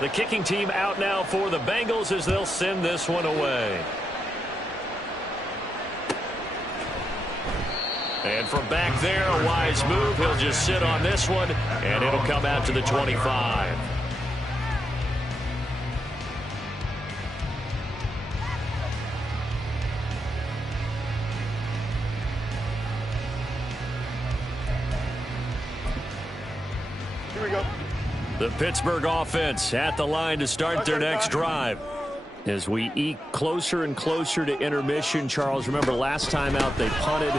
The kicking team out now for the Bengals as they'll send this one away. And from back there, a wise move. He'll just sit on this one, and it'll come out to the 25. Here we go. The Pittsburgh offense at the line to start their next drive. As we eke closer and closer to intermission, Charles, remember last time out they punted.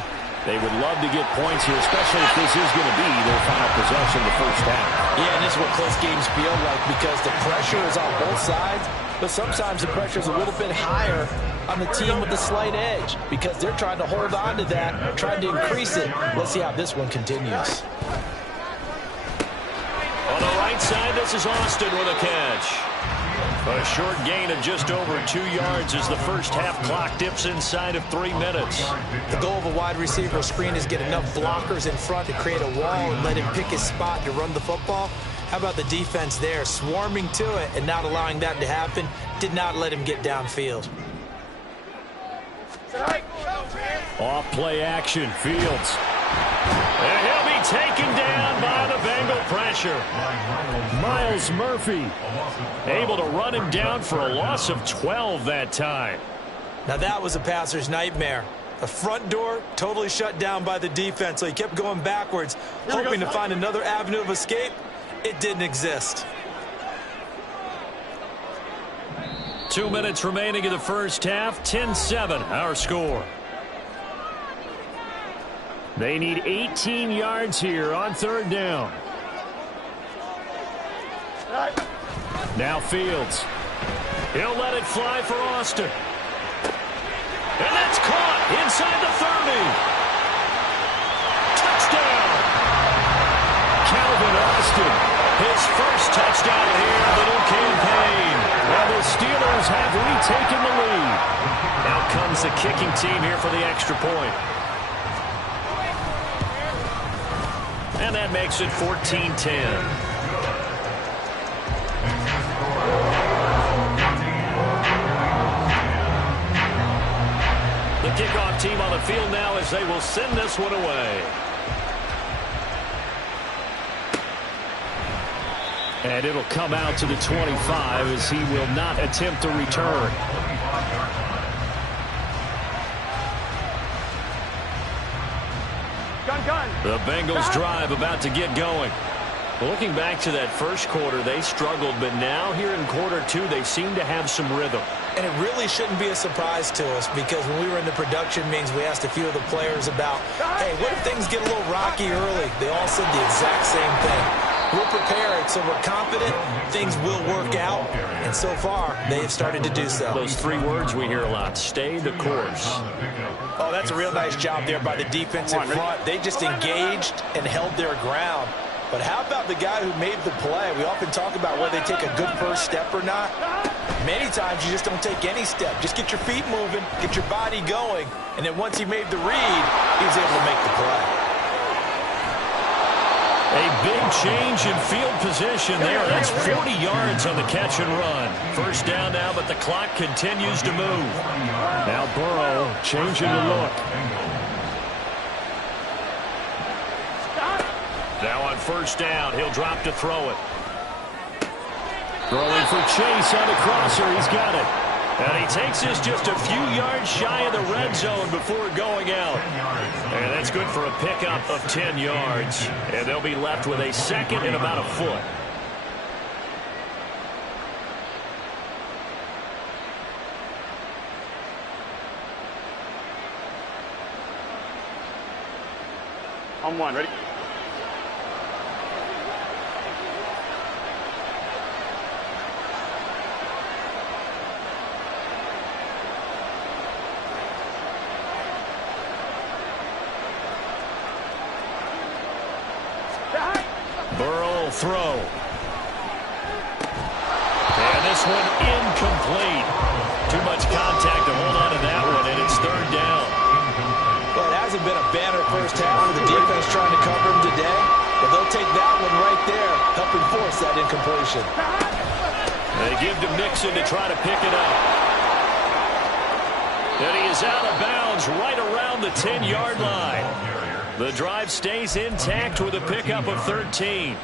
They would love to get points here, especially if this is going to be their final possession of the first half. Yeah, and this is what close games feel like because the pressure is on both sides, but sometimes the pressure is a little bit higher on the team with the slight edge because they're trying to hold on to that, trying to increase it. Let's see how this one continues. On the right side, this is Austin with a catch. A short gain of just over 2 yards as the first half clock dips inside of 3 minutes. The goal of a wide receiver screen is get enough blockers in front to create a wall and let him pick his spot to run the football. How about the defense there, swarming to it and not allowing that to happen? Did not let him get downfield. Off play action, Fields. And he'll be taken down by the Bengal pressure. Miles Murphy able to run him down for a loss of 12 that time. Now that was a passer's nightmare. The front door totally shut down by the defense, so he kept going backwards, hoping to find another avenue of escape. It didn't exist. 2 minutes remaining in the first half, 10-7 our score. They need 18 yards here on third down. Now Fields. He'll let it fly for Austin. And that's caught inside the 30. Touchdown. Calvin Austin. His first touchdown here of the new campaign. Well, the Steelers have retaken the lead. Now comes the kicking team here for the extra point. And that makes it 14-10. The kickoff team on the field now as they will send this one away. And it'll come out to the 25 as he will not attempt to return. The Bengals drive about to get going. Looking back to that first quarter, they struggled, but now here in quarter two, they seem to have some rhythm. And it really shouldn't be a surprise to us because when we were in the production meetings, we asked a few of the players about, hey, what if things get a little rocky early? They all said the exact same thing. We're prepared, so we're confident things will work out. And so far, they have started to do so. Those 3 words we hear a lot, stay the course. Oh, that's a real nice job there by the defense in front. They just engaged and held their ground. But how about the guy who made the play? We often talk about whether they take a good first step or not. Many times you just don't take any step. Just get your feet moving, get your body going, and then once he made the read, he was able to make the play. A big change in field position there. That's 40 yards on the catch and run. First down now, but the clock continues to move. Now Burrow changing the look. Now on first down, he'll drop to throw it. Throwing for Chase on the crosser. He's got it. And he takes this just a few yards shy of the red zone before going out. And that's good for a pickup of 10 yards. And they'll be left with a second and about a foot. On one, ready? Burrow will throw. And this one incomplete. Too much contact to hold on to that one, and it's third down. Well, it hasn't been a banner first half for the defense trying to cover him today, but they'll take that one right there, helping force that incompletion. They give to Mixon to try to pick it up. And he is out of bounds right around the 10-yard line. The drive stays intact with a pickup of 13.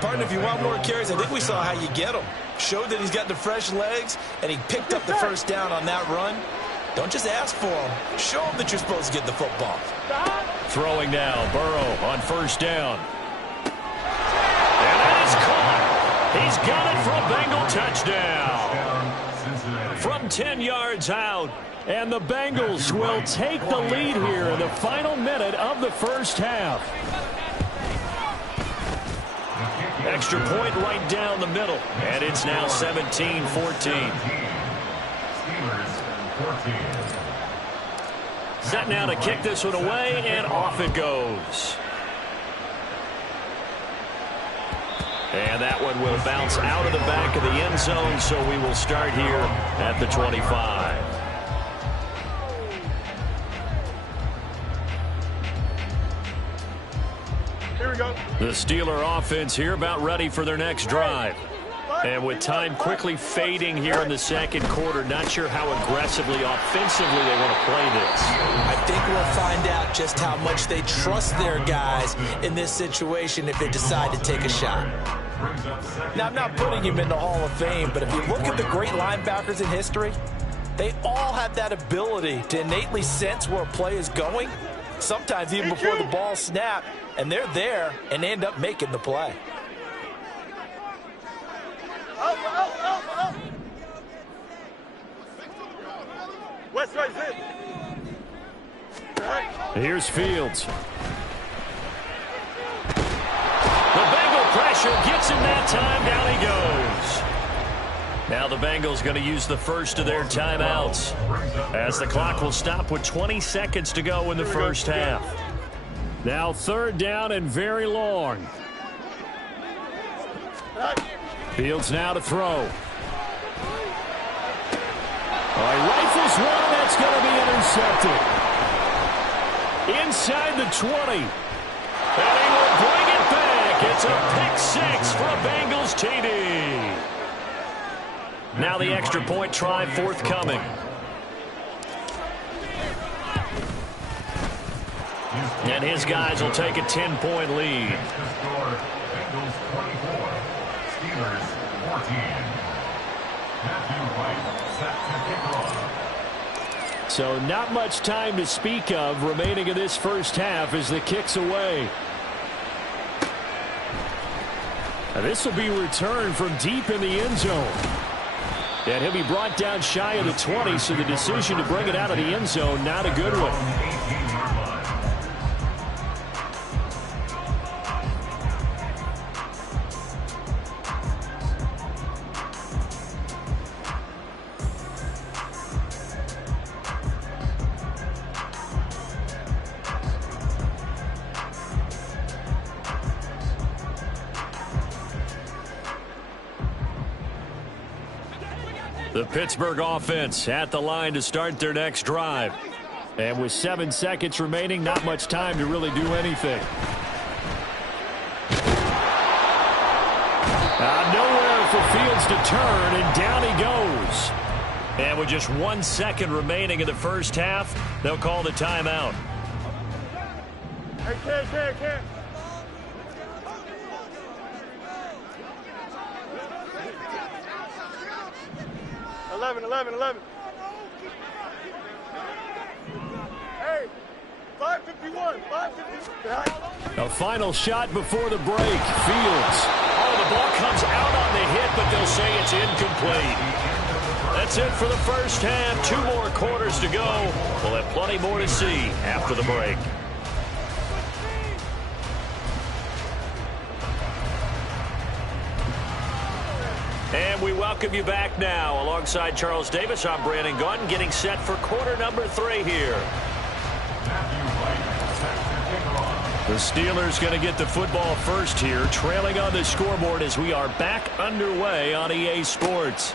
Partner, if you want more carries, I think we saw how you get them. Showed that he's got the fresh legs, and he picked up the first down on that run. Don't just ask for him. Show him that you're supposed to get the football. Throwing now, Burrow on first down. And that is caught. He's got it for a Bengal touchdown. From 10 yards out. And the Bengals will take the lead here in the final minute of the first half. Extra point right down the middle. And it's now 17-14. Set now to kick this one away, and off it goes. And that one will bounce out of the back of the end zone, so we will start here at the 25. Here we go. The Steeler offense here about ready for their next drive. And with time quickly fading here in the second quarter, not sure how aggressively, offensively they want to play this. I think we'll find out just how much they trust their guys in this situation if they decide to take a shot. Now, I'm not putting him in the Hall of Fame, but if you look at the great linebackers in history, they all have that ability to innately sense where a play is going, sometimes even before the ball snaps, and they're there and end up making the play. West right hit. Here's Fields. The Bengal pressure gets him that time. Down he goes. Now the Bengals going to use the first of their timeouts as the clock will stop with 20 seconds to go in the first half. Now third down and very long. Fields now to throw. Rifles one, that's going to be intercepted. Inside the 20. And he will bring it back. It's a pick six for a Bengals TD. Now the extra point try forthcoming. And his guys will take a 10-point lead. Bengals 24, Steelers 14. So not much time to speak of remaining in this first half as the kick's away. Now this will be returned from deep in the end zone. And he'll be brought down shy of the 20, so the decision to bring it out of the end zone, not a good one. The Pittsburgh offense at the line to start their next drive. And with 7 seconds remaining, not much time to really do anything. Nowhere for Fields to turn, and down he goes. And with just 1 second remaining in the first half, they'll call the timeout. Hey, can't. 11. Hey, 5:51. A final shot before the break. Fields. Oh, the ball comes out on the hit, but they'll say it's incomplete. That's it for the first half. 2 more quarters to go. We'll have plenty more to see after the break. And we welcome you back now. Alongside Charles Davis, I'm Brandon Gunn, getting set for quarter number 3 here. The Steelers going to get the football first here, trailing on the scoreboard as we are back underway on EA Sports.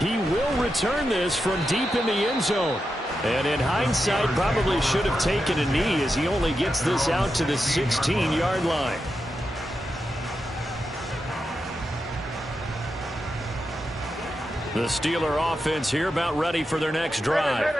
He will return this from deep in the end zone. And in hindsight, probably should have taken a knee as he only gets this out to the 16-yard line. The Steeler offense here about ready for their next drive.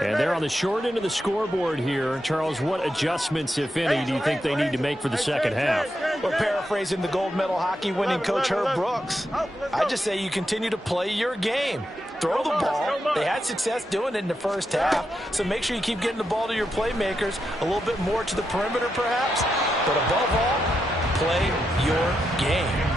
And they're on the short end of the scoreboard here. Charles, what adjustments, if any, do you think they need to make for the second half? We're paraphrasing the gold medal hockey winning coach Herb Brooks. I just say you continue to play your game. Throw the ball. They had success doing it in the first half, so make sure you keep getting the ball to your playmakers, a little bit more to the perimeter perhaps, but above all, play your game.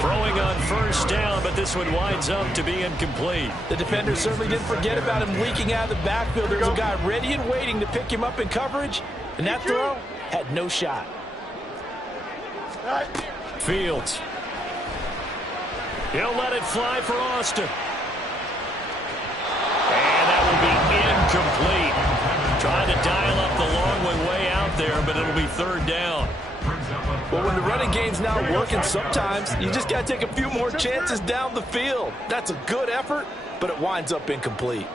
Throwing on first down, but this one winds up to be incomplete. The defender certainly didn't forget about him leaking out of the backfield. There's a guy ready and waiting to pick him up in coverage, and that throw had no shot. Fields. He'll let it fly for Austin. And that will be incomplete. Trying to dial up the long way out there, but it'll be third down. Well, when the running game's not working, sometimes you just got to take a few more chances down the field. That's a good effort, but it winds up incomplete.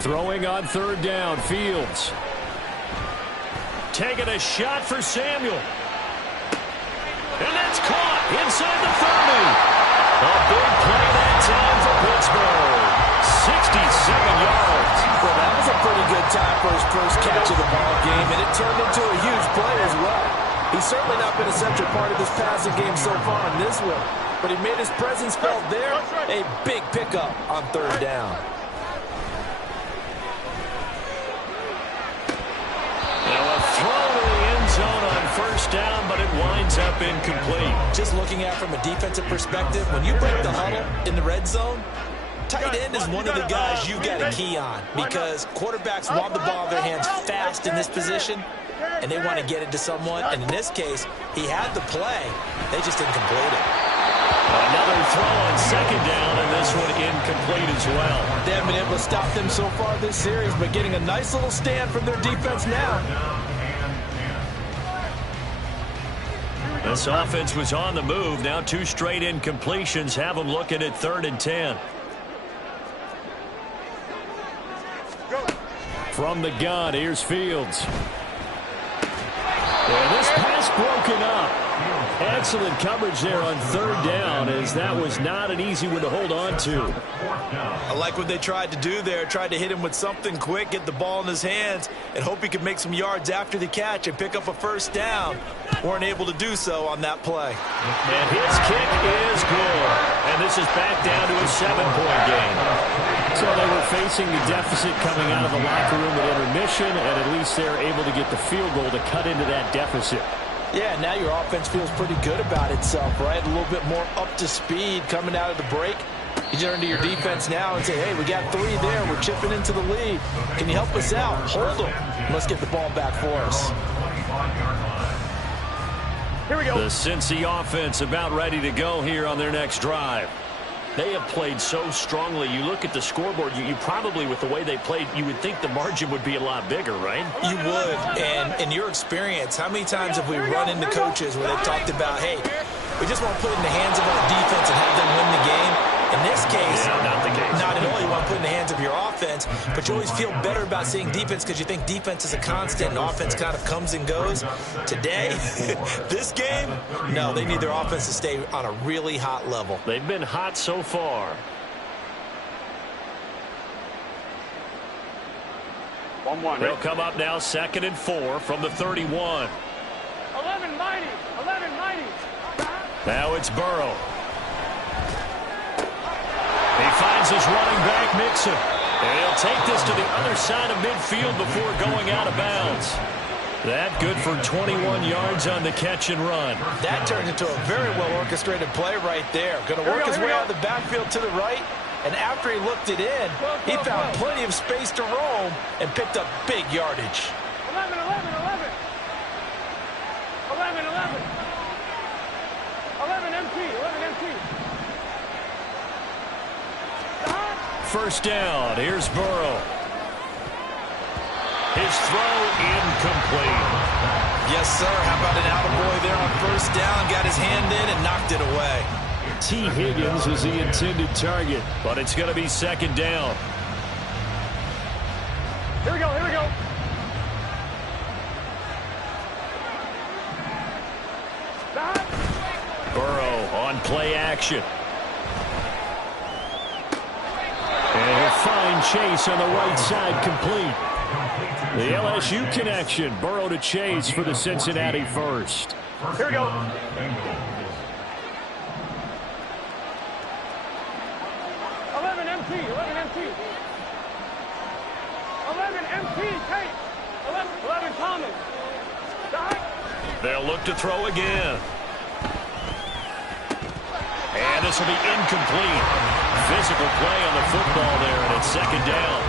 Throwing on third down, Fields. Taking a shot for Samuel. And that's caught inside the 30. A big play that time for Pittsburgh. 67 yards. Well, that was a pretty good time for his first catch of the ball game, and it turned into a huge play as well. He's certainly not been a central part of this passing game so far in this one, but he made his presence felt there. A big pickup on third down. Now a throw to the end zone on first down, but it winds up incomplete. Just looking at it from a defensive perspective, when you break the huddle in the red zone, tight end is one of the guys you've got to key on because quarterbacks want the ball in their hands fast in this position, and they want to get it to someone. And in this case, he had the play. They just didn't complete it. Another throw on second down, and this one incomplete as well. They haven't been able to stop them so far this series, but getting a nice little stand from their defense now. This offense was on the move. Now two straight incompletions have them looking at 3rd and 10. From the gun, here's Fields. And this pass broken up. Excellent coverage there on third down, as that was not an easy one to hold on to. I like what they tried to do there. Tried to hit him with something quick, get the ball in his hands, and hope he could make some yards after the catch and pick up a first down. Weren't able to do so on that play. And his kick is good. And this is back down to a 7-point game. So they were facing the deficit coming out of the locker room at intermission, and at least they're able to get the field goal to cut into that deficit. Yeah, now your offense feels pretty good about itself, right? A little bit more up to speed coming out of the break. You turn to your defense now and say, hey, we got 3 there. We're chipping into the lead. Can you help us out? Hold them. Let's get the ball back for us. Here we go. The Cincy offense about ready to go here on their next drive. They have played so strongly. You look at the scoreboard, you probably, with the way they played, you would think the margin would be a lot bigger, right? You would. And in your experience, how many times have we run into coaches where they've talked about, hey, we just want to put it in the hands of our defense and have them win the game? In this case, not the case. Not at all. You want to put it in the hands of your offense, but you always feel better about seeing defense because you think defense is a constant and offense kind of comes and goes. Today, this game, no, they need their offense to stay on a really hot level. They've been hot so far. 1-1. They'll come up now 2nd and 4 from the 31. 11 mighty. 11 mighty. Now it's Burrow. He finds his running back, Mixon. And he'll take this to the other side of midfield before going out of bounds. That good for 21 yards on the catch and run. That turned into a very well-orchestrated play right there. Going to work his way out of the backfield to the right. And after he looked it in, he found plenty of space to roam and picked up big yardage. 11, 11, 11. 11, 11. 11 MT, 11 MT. First down. Here's Burrow. His throw incomplete. Yes, sir. How about an attaboy there on first down? Got his hand in and knocked it away. T. Higgins was the intended target, but it's going to be 2nd down. Here we go, here we go. Burrow on play action. Chase on the right side, complete. The LSU connection, Burrow to Chase for the Cincinnati first. Here we go. 11 MT, 11 MT. 11 MT, Tate. 11 Thomas. They'll look to throw again. And this will be incomplete. Physical play on the football there, and it's second down.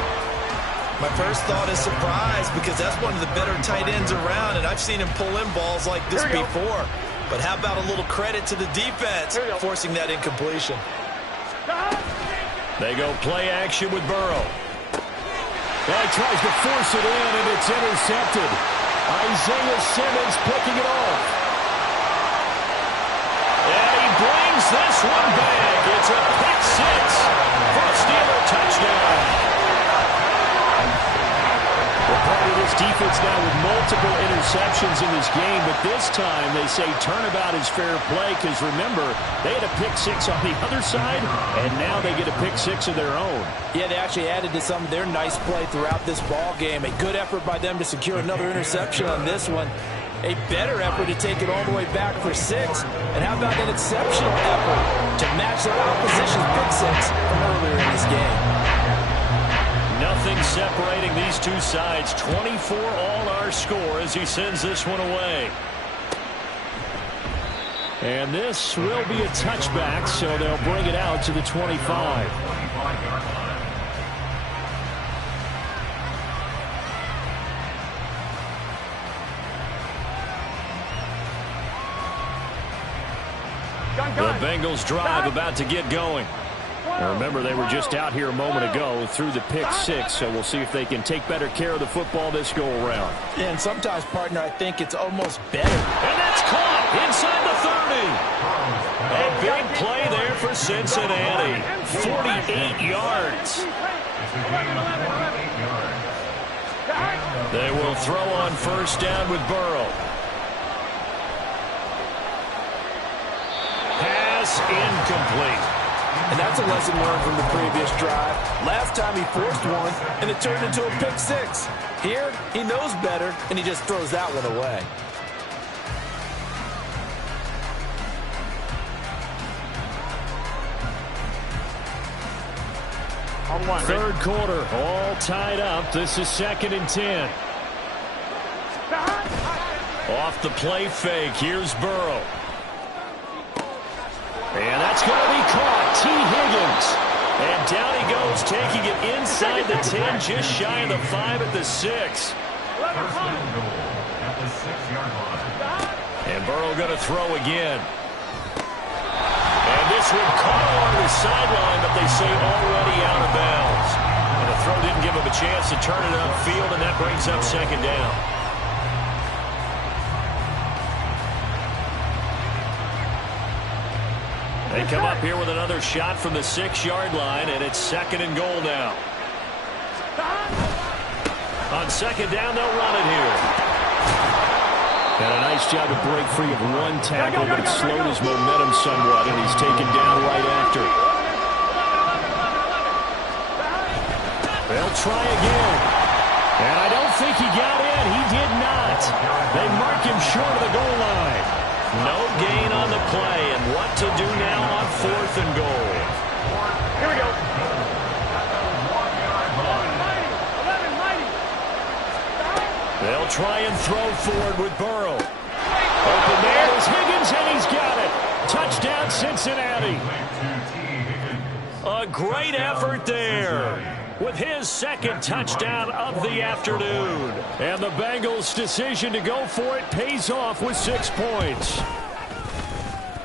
My first thought is surprise, because that's one of the better tight ends around, and I've seen him pull in balls like this before. But how about a little credit to the defense forcing that incompletion? They go play action with Burrow. Well, he tries to force it in, and it's intercepted. Isaiah Simmons picking it off. And he brings this one back. It's a pick six for a Steeler touchdown. We're part of this defense now with multiple interceptions in this game, but this time they say turnabout is fair play because, remember, they had a pick six on the other side, and now they get a pick six of their own. Yeah, they actually added to some of their nice play throughout this ball game. A good effort by them to secure another interception on this one. A better effort to take it all the way back for six. And how about an exceptional effort to match their opposition's pick six from earlier in this game? Nothing separating these two sides. 24 all our score as he sends this one away. And this will be a touchback, so they'll bring it out to the 25. The Bengals drive about to get going. Now remember, they were just out here a moment ago through the pick six, so we'll see if they can take better care of the football this go-around. Yeah, and sometimes, partner, I think it's almost better. And that's caught inside the 30. A big play there for Cincinnati. 48 yards. They will throw on first down with Burrow. Pass incomplete. And that's a lesson learned from the previous drive. Last time he forced one, and it turned into a pick six. Here, he knows better, and he just throws that one away. Third quarter, all tied up. This is 2nd and 10. Off the play fake, here's Burrow. And that's going to be caught. T. Higgins. And down he goes, taking it inside the 10, just shy of the 5 at the 6. And Burrow going to throw again. And this one caught along the sideline, but they say already out of bounds. And the throw didn't give him a chance to turn it upfield, and that brings up second down. They come up here with another shot from the 6-yard line, and it's 2nd and goal now. On second down, they'll run it here. And a nice job to break free of one tackle, but it slowed his momentum somewhat, and he's taken down right after. They'll try again. And I don't think he got in. He did not. They mark him short of the goal line. No gain on the play, and what to do now on 4th and goal. Here we go. 11 mighty. They'll try and throw forward with Burrow. Open man is Higgins, and he's got it. Touchdown, Cincinnati. A great effort there with his 2nd touchdown of the afternoon. And the Bengals' decision to go for it pays off with 6 points.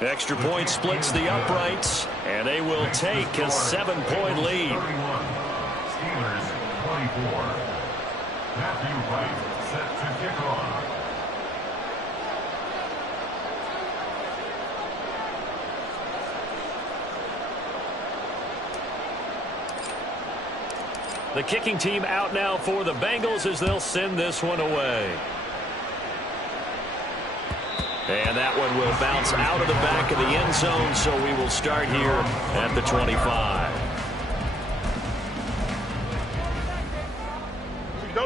Extra point splits the uprights, and they will take a 7-point lead. Steelers 24. Matthew Wright set to kick off. The kicking team out now for the Bengals as they'll send this one away. And that one will bounce out of the back of the end zone, so we will start here at the 25.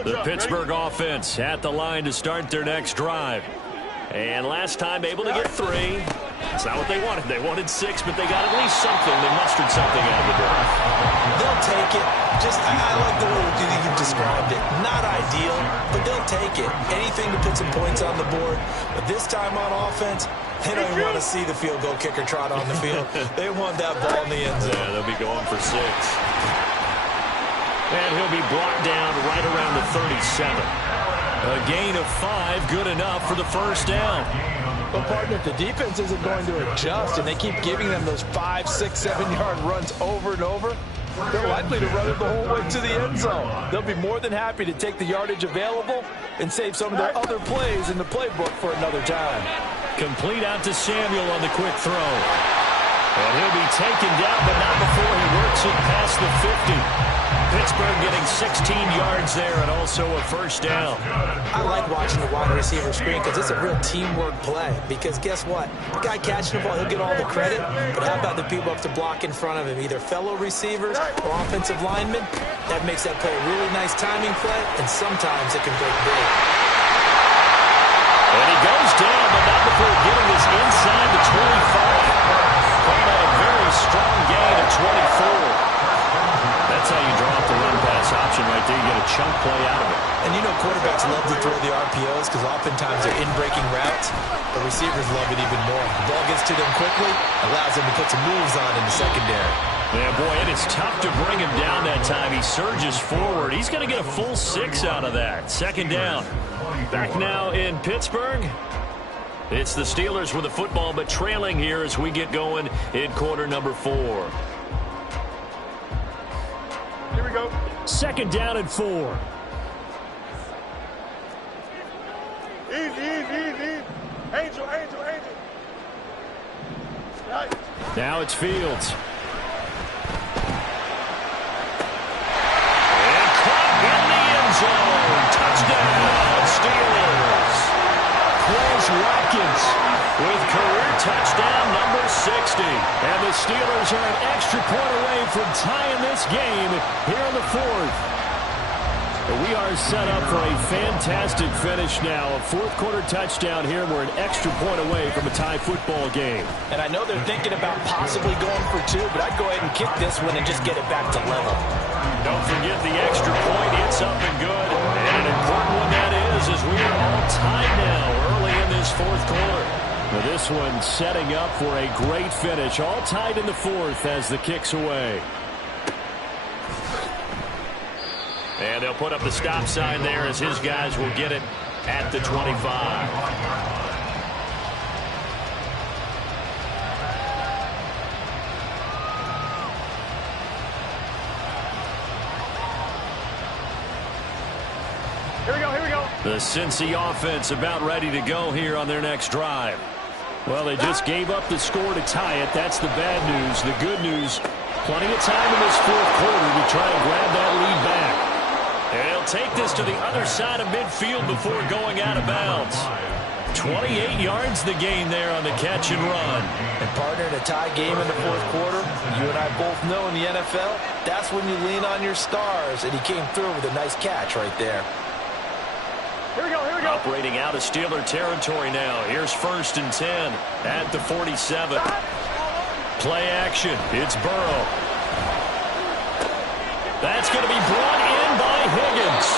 The Pittsburgh offense at the line to start their next drive. And last time able to get 3. That's not what they wanted. They wanted 6, but they got at least something. They mustered something out of the drive. They'll take it. I like the way you described it. Not ideal, but they'll take it. Anything to put some points on the board. But this time on offense, they don't even want to see the field goal kicker trot on the field. They want that ball in the end zone. Yeah, they'll be going for 6. And he'll be brought down right around the 37. A gain of 5, good enough for the first down. But, partner, if the defense isn't going to adjust and they keep giving them those 5, 6, 7-yard runs over and over, they're likely to run it the whole way to the end zone. They'll be more than happy to take the yardage available and save some of their other plays in the playbook for another time. Complete out to Samuel on the quick throw. And he'll be taken down, but not before he works it past the 50. Pittsburgh getting 16 yards there and also a first down. I like watching the wide receiver screen because it's a real teamwork play. Because guess what? The guy catching the ball, he'll get all the credit. But how about the people up to block in front of him, either fellow receivers or offensive linemen? That makes that play a really nice timing play, and sometimes it can break big. And he goes down, but not before getting this inside the 25. Playing on a very strong gain at 24. That's how you draw up the run-pass option right there. You get a chunk play out of it. And you know quarterbacks love to throw the RPOs because oftentimes they're in-breaking routes. The receivers love it even more. The ball gets to them quickly, allows them to put some moves on in the secondary. Yeah, boy, it is tough to bring him down that time. He surges forward. He's going to get a full 6 out of that. Second down. Back now in Pittsburgh. It's the Steelers with the football, but trailing here as we get going in quarter number 4. Here we go. Second down and 4. Easy. Angel. Right. Now it's Fields. And caught in the end zone. Touchdown, Steelers. Quez Watkins with career touchdown number 60. And the Steelers are an extra point away from tying this game here in the 4th. We are set up for a fantastic finish now. A fourth-quarter touchdown here. We're an extra point away from a tie football game. And I know they're thinking about possibly going for 2, but I'd go ahead and kick this one and just get it back to level. Don't forget the extra point. It's up and good. And an important one that is, as we are all tied now early in this fourth quarter. Now this one setting up for a great finish. All tied in the 4th as the kick's away. And they'll put up the stop sign there as his guys will get it at the 25. Here we go. The Cincy offense about ready to go here on their next drive. Well, they just gave up the score to tie it. That's the bad news. The good news, plenty of time in this fourth quarter to try and grab that lead back. And he'll take this to the other side of midfield before going out of bounds. 28 yards the gain there on the catch and run. And partner, in a tie game in the fourth quarter, you and I both know in the NFL, that's when you lean on your stars. And he came through with a nice catch right there. Here we go. Operating out of Steeler territory now. Here's 1st and 10 at the 47. Play action. It's Burrow. That's going to be brought in by Higgins.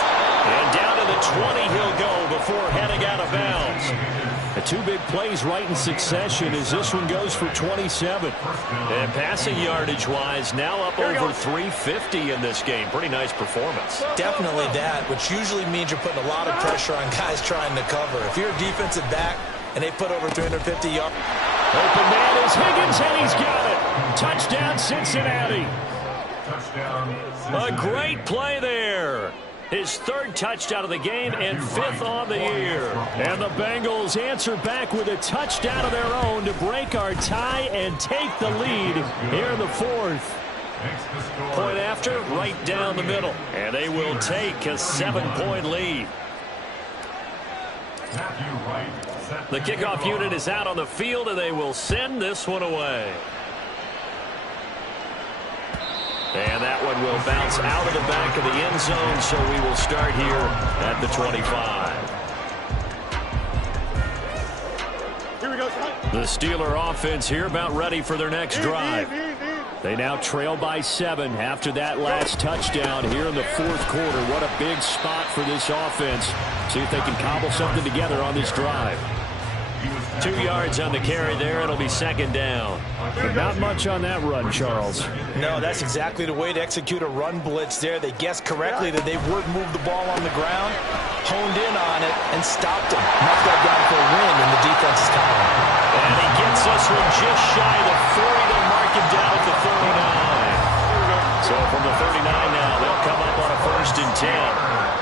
And down to the 20 he'll go before heading out of bounds. The 2 big plays right in succession as this one goes for 27. And passing yardage-wise, now up over 350 in this game. Pretty nice performance. Definitely that, which usually means you're putting a lot of pressure on guys trying to cover. If you're a defensive back and they put over 350 yards. Open man is Higgins, and he's got it. Touchdown, Cincinnati. A great play there. His 3rd touchdown of the game and 5th on the year. And the Bengals answer back with a touchdown of their own to break our tie and take the lead here in the 4th. Point after, right down the middle. And they will take a 7-point lead. The kickoff unit is out on the field, and they will send this one away. And that one and will bounce out of the back of the end zone, so we will start here at the 25. Here we go, son. The Steeler offense here about ready for their next drive. They now trail by 7 after that last touchdown here in the fourth quarter. What a big spot for this offense. See if they can cobble something together on this drive. 2 yards on the carry there. It'll be second down. But not much on that run, Charles. No, that's exactly the way to execute a run blitz there. They guessed correctly that they would move the ball on the ground, honed in on it, and stopped them. Knocked that down for a win in the defense's column. And he gets us from just shy of the 40. They'll mark him down at the 39. So from the 39 now, they'll come up on a 1st and 10.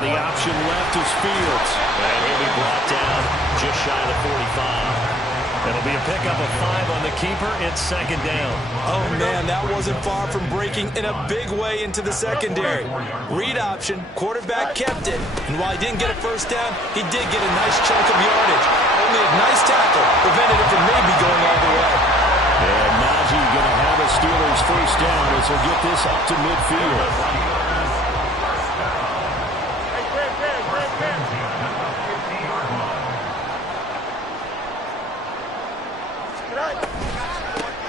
The option left is Fields. And he'll be brought down just shy of the 45. It'll be a pickup of 5 on the keeper. It's second down. Oh, man, that wasn't far from breaking in a big way into the secondary. Read option, quarterback kept it. And while he didn't get a first down, he did get a nice chunk of yardage. Only a nice tackle prevented it from maybe going all the way. And Najee going to have a Steelers first down as he'll get this up to midfield.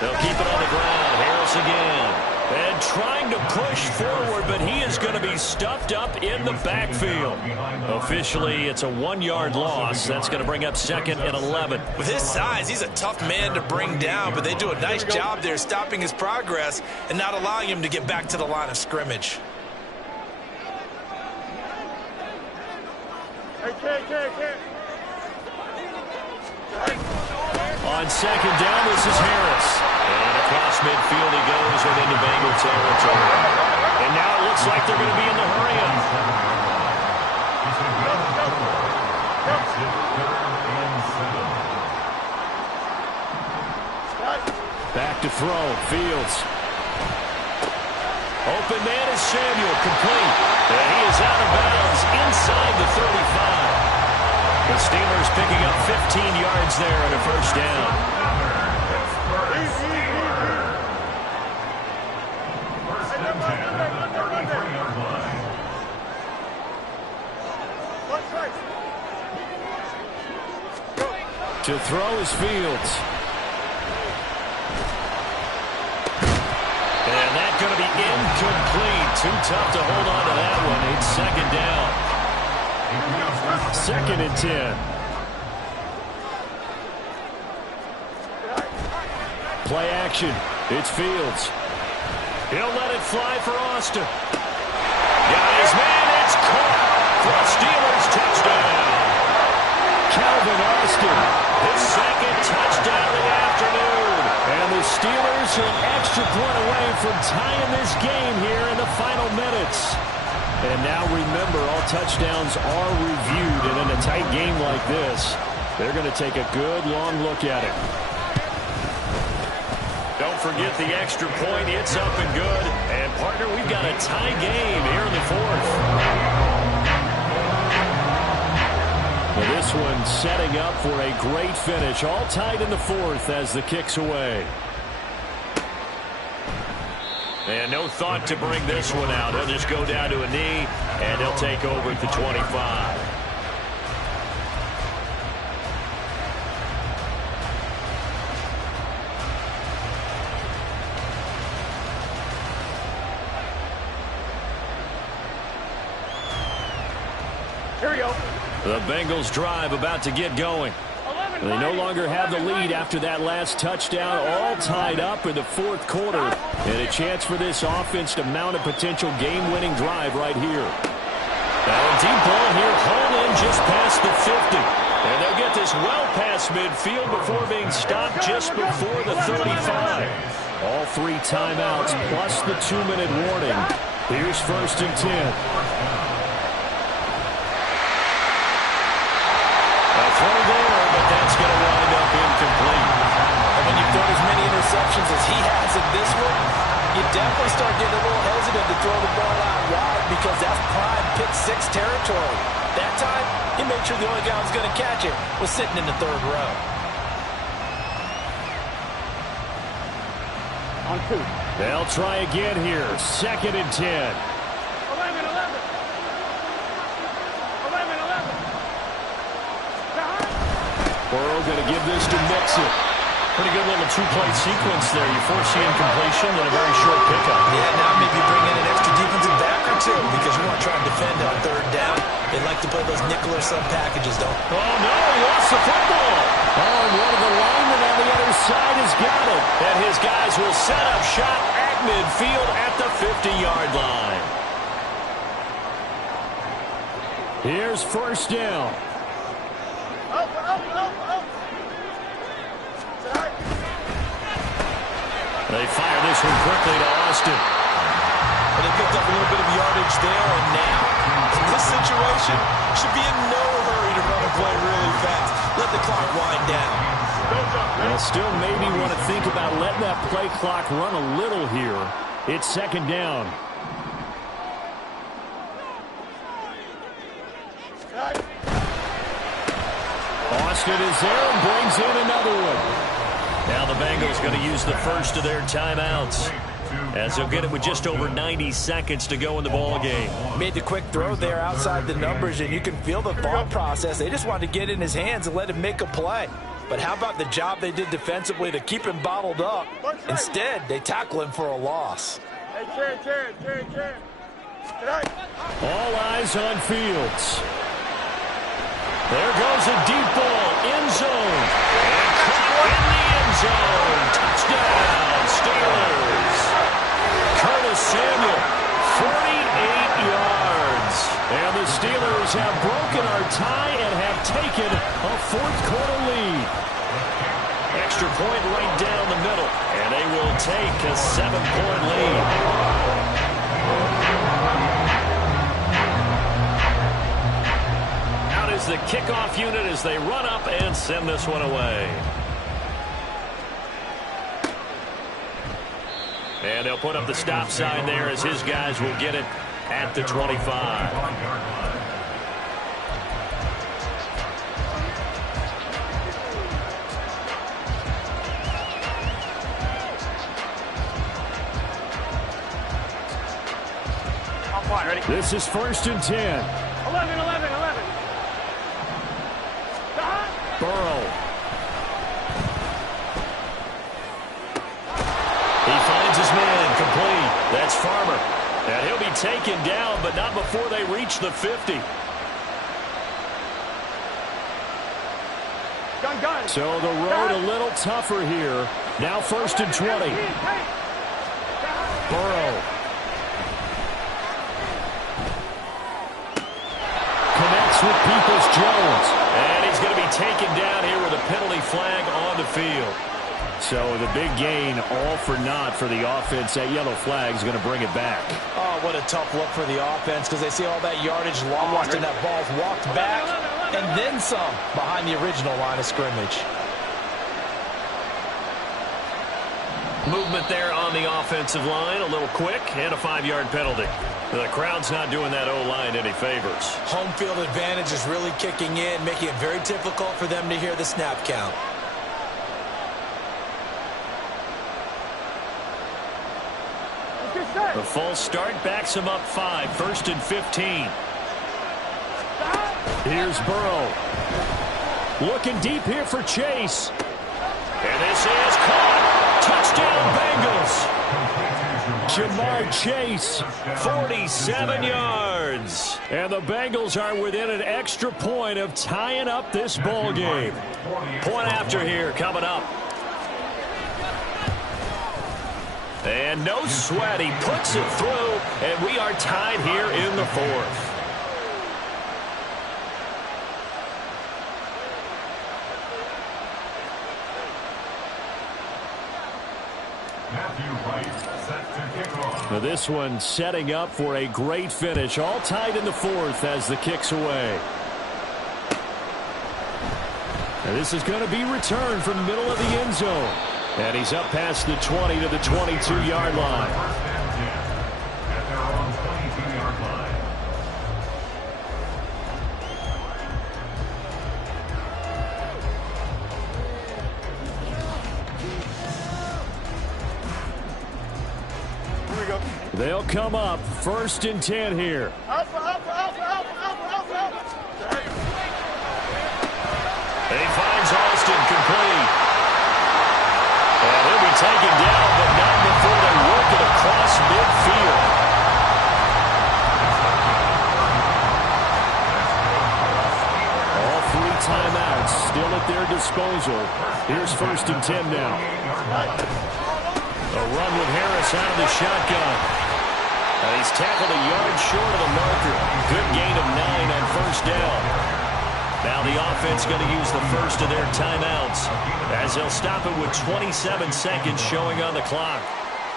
They'll keep it on the ground. Harris again. And trying to push forward, but he is going to be stuffed up in the backfield. Officially, it's a 1-yard loss. That's going to bring up 2nd and 11. With his size, he's a tough man to bring down, but they do a nice job there stopping his progress and not allowing him to get back to the line of scrimmage. On second down, this is Harris. And across midfield he goes and into Bengal territory. And now it looks like they're going to be in the hurry-up. Back to throw. Fields. Open man is Samuel. Complete. And he is out of bounds inside the 35. The Steelers picking up 15 yards there and a first down. To throw is Fields. And that's going to be incomplete. Too tough to hold on to that one. It's second down. 2nd and 10. Play action. It's Fields. He'll let it fly for Austin. Got his man. It's caught for a Steelers touchdown. Calvin Austin, his 2nd touchdown of the afternoon. And the Steelers are an extra point away from tying this game here in the final minutes. And now remember, all touchdowns are reviewed. And in a tight game like this, they're going to take a good long look at it. Don't forget the extra point. It's up and good. And, partner, we've got a tie game here in the 4th. Well, this one setting up for a great finish. All tied in the 4th as the kick's away. And no thought to bring this one out. He'll just go down to a knee, and they'll take over at the 25. Here we go. The Bengals drive about to get going. They no longer have the lead after that last touchdown, all tied up in the 4th quarter. And a chance for this offense to mount a potential game-winning drive right here. Now a deep ball here, hauled in just past the 50. And they'll get this well past midfield before being stopped just before the 35. All 3 timeouts plus the 2-minute warning. Here's 1st and 10. Throw there, but that's going to wind up incomplete. And when you've thrown as many interceptions as he has in this one, you definitely start getting a little hesitant to throw the ball out wide because that's prime pick 6 territory. That time, he made sure the only guy who was going to catch it was sitting in the 3rd row. On 2. They'll try again here. 2nd and 10. 11, 11. 11, 11. Burrow going to give this to Mixon. Pretty good little two-play sequence there. You force the incompletion and a very short pickup. Yeah, now maybe bring in an extra defensive back or two because you want to try and defend on 3rd down. They like to play those nickel or sub packages, don't they? Oh, no, he lost the football. Oh, and one of the linemen on the other side has got it. And his guys will set up shop at midfield at the 50-yard line. Here's 1st down. They fire this one quickly to Austin. And they picked up a little bit of yardage there, and now, in this situation, should be in no hurry to run a play really fast. Let the clock wind down. Well, still maybe want to think about letting that play clock run a little here. It's 2nd down. Austin is there and brings in another one. Now the Bengals going to use the first of their timeouts, as they'll get it with just over 90 seconds to go in the ball game. Made the quick throw there outside the numbers, and you can feel the thought process. They just wanted to get in his hands and let him make a play. But how about the job they did defensively to keep him bottled up? Instead, they tackle him for a loss. All eyes on Fields. There goes a deep ball, end zone. And caught in the end zone. Touchdown, Steelers. Curtis Samuel, 48 yards. And the Steelers have broken our tie and have taken a 4th quarter lead. Extra point right down the middle, and they will take a 7-point lead. The kickoff unit as they run up and send this one away. And they'll put up the stop sign there as his guys will get it at the 25. Ready? This is 1st and 10. 11, 11, 11. Burrow. He finds his man complete. That's Farmer. And he'll be taken down, but not before they reach the 50. Gun. So the road a little tougher here. Now 1st and 20. Burrow. Connects with Peoples-Jones. And he's going to be taken down here with a penalty flag on the field. So the big gain, all for naught for the offense. That yellow flag is going to bring it back. Oh, what a tough look for the offense because they see all that yardage lost and that ball's walked back and then some behind the original line of scrimmage. Movement there on the offensive line, a little quick, and a 5-yard penalty. The crowd's not doing that O-line any favors. Home field advantage is really kicking in, making it very difficult for them to hear the snap count. The false start backs him up 5, 1st and 15. Here's Burrow. Looking deep here for Chase. And this is caught. Touchdown, Bengals. Jamar Chase. 47 yards. And the Bengals are within an extra point of tying up this ball game. Point after here coming up. And no sweat. He puts it through, and we are tied here in the 4th. Now this one setting up for a great finish. All tied in the 4th as the kick's away. And this is going to be returned from the middle of the end zone. And he's up past the 20 to the 22-yard line. At their own 22-yard line. They'll come up 1st and 10 here. He finds Austin complete. And he'll be taken down, but not before they work it across midfield. All 3 timeouts still at their disposal. Here's 1st and 10 now. A run with Harris out of the shotgun. And he's tackled a yard short of the marker. Good gain of 9 on 1st down. Now the offense going to use the first of their timeouts as they'll stop it with 27 seconds showing on the clock.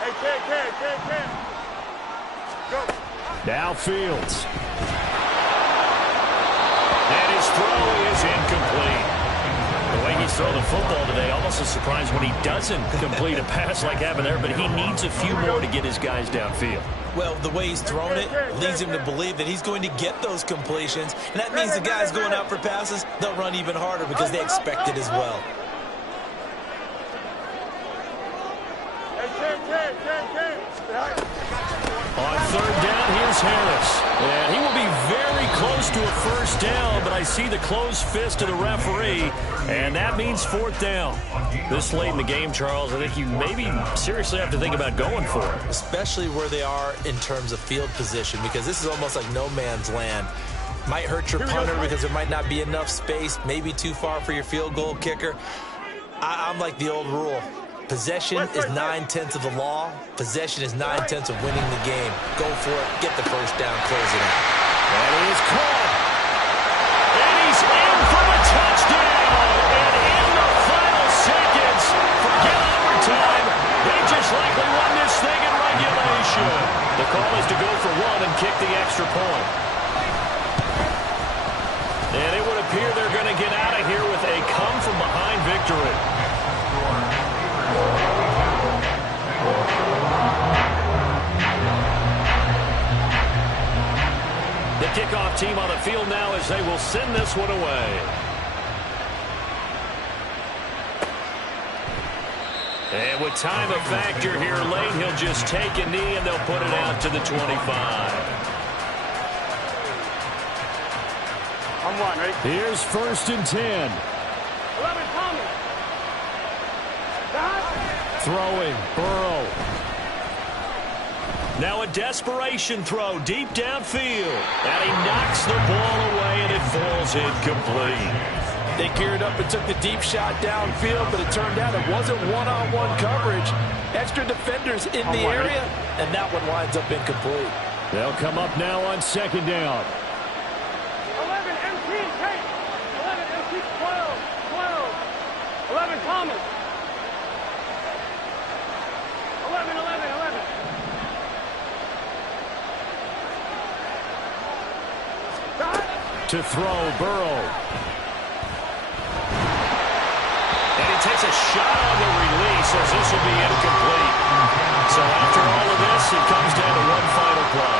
Hey, Cam. Go. Now Fields. And his throw is incomplete. The way he's throwing the football today, almost a surprise when he doesn't complete a pass like happened there, but he needs a few more to get his guys downfield. Well, the way he's thrown it leads him to believe that he's going to get those completions. And that means the guys going out for passes, they'll run even harder because they expect it as well. On 3rd down, here's Harris. And he will be very close to a 1st down, but I see the closed fist of the referee, and that means 4th down. This late in the game, Charles, I think you maybe seriously have to think about going for it. Especially where they are in terms of field position, because this is almost like no man's land. Might hurt your punter because there might not be enough space, maybe too far for your field goal kicker. I'm like the old rule. Possession is 9/10 of the law. Possession is 9/10 of winning the game. Go for it. Get the 1st down. Close it out. And he is caught. And he's in for the touchdown. And in the final seconds, forget overtime. They just likely won this thing in regulation. The call is to go for 1 and kick the extra point. And it would appear they're going to get out of here with a come-from-behind victory. The kickoff team on the field now as they will send this one away. And with time a factor here late, he'll just take a knee and they'll put it out to the 25. I'm one, ready? Here's 1st and 10. 11 coming. Throwing, Burrow. Now a desperation throw deep downfield. And he knocks the ball away and it falls incomplete. They geared up and took the deep shot downfield, but it turned out it wasn't one-on-one coverage. Extra defenders in the area, and that one winds up incomplete. They'll come up now on 2nd down. 11 MT, hey! 11 MT, 12. 11 Thomas. 11. To throw, Burrow. And he takes a shot on the release as this will be incomplete. So after all of this, it comes down to one final play.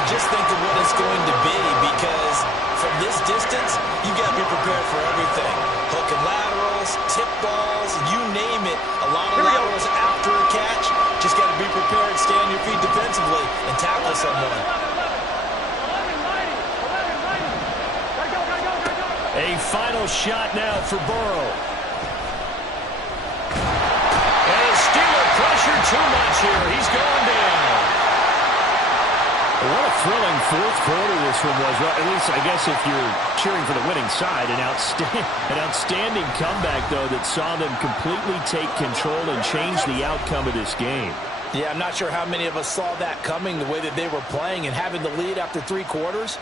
And just think of what it's going to be, because from this distance, you got to be prepared for everything. Hook and laterals, tip balls, you name it. A lot of laterals after a catch. Just got to be prepared, stay on your feet defensively, and tackle someone. A final shot now for Burrow. And the Steeler pressure too much here. He's going down. What a thrilling 4th quarter this one was. Well, at least, I guess, if you're cheering for the winning side, an outstanding comeback, though, that saw them completely take control and change the outcome of this game. Yeah, I'm not sure how many of us saw that coming, the way that they were playing and having the lead after 3 quarters.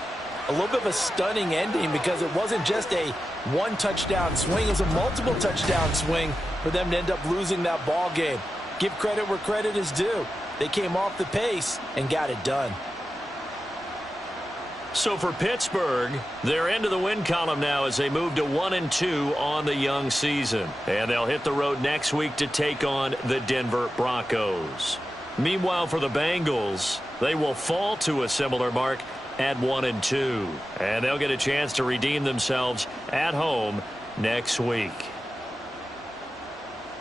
A little bit of a stunning ending, because it wasn't just a 1-touchdown swing. It was a multiple touchdown swing for them to end up losing that ball game. Give credit where credit is due. They came off the pace and got it done. So for Pittsburgh, they're into the win column now as they move to 1-2 on the young season. And they'll hit the road next week to take on the Denver Broncos. Meanwhile, for the Bengals, they will fall to a similar mark at 1-2. And they'll get a chance to redeem themselves at home next week.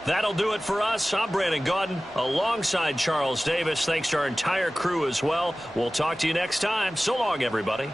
That'll do it for us. I'm Brandon Gaudin alongside Charles Davis. Thanks to our entire crew as well. We'll talk to you next time. So long, everybody.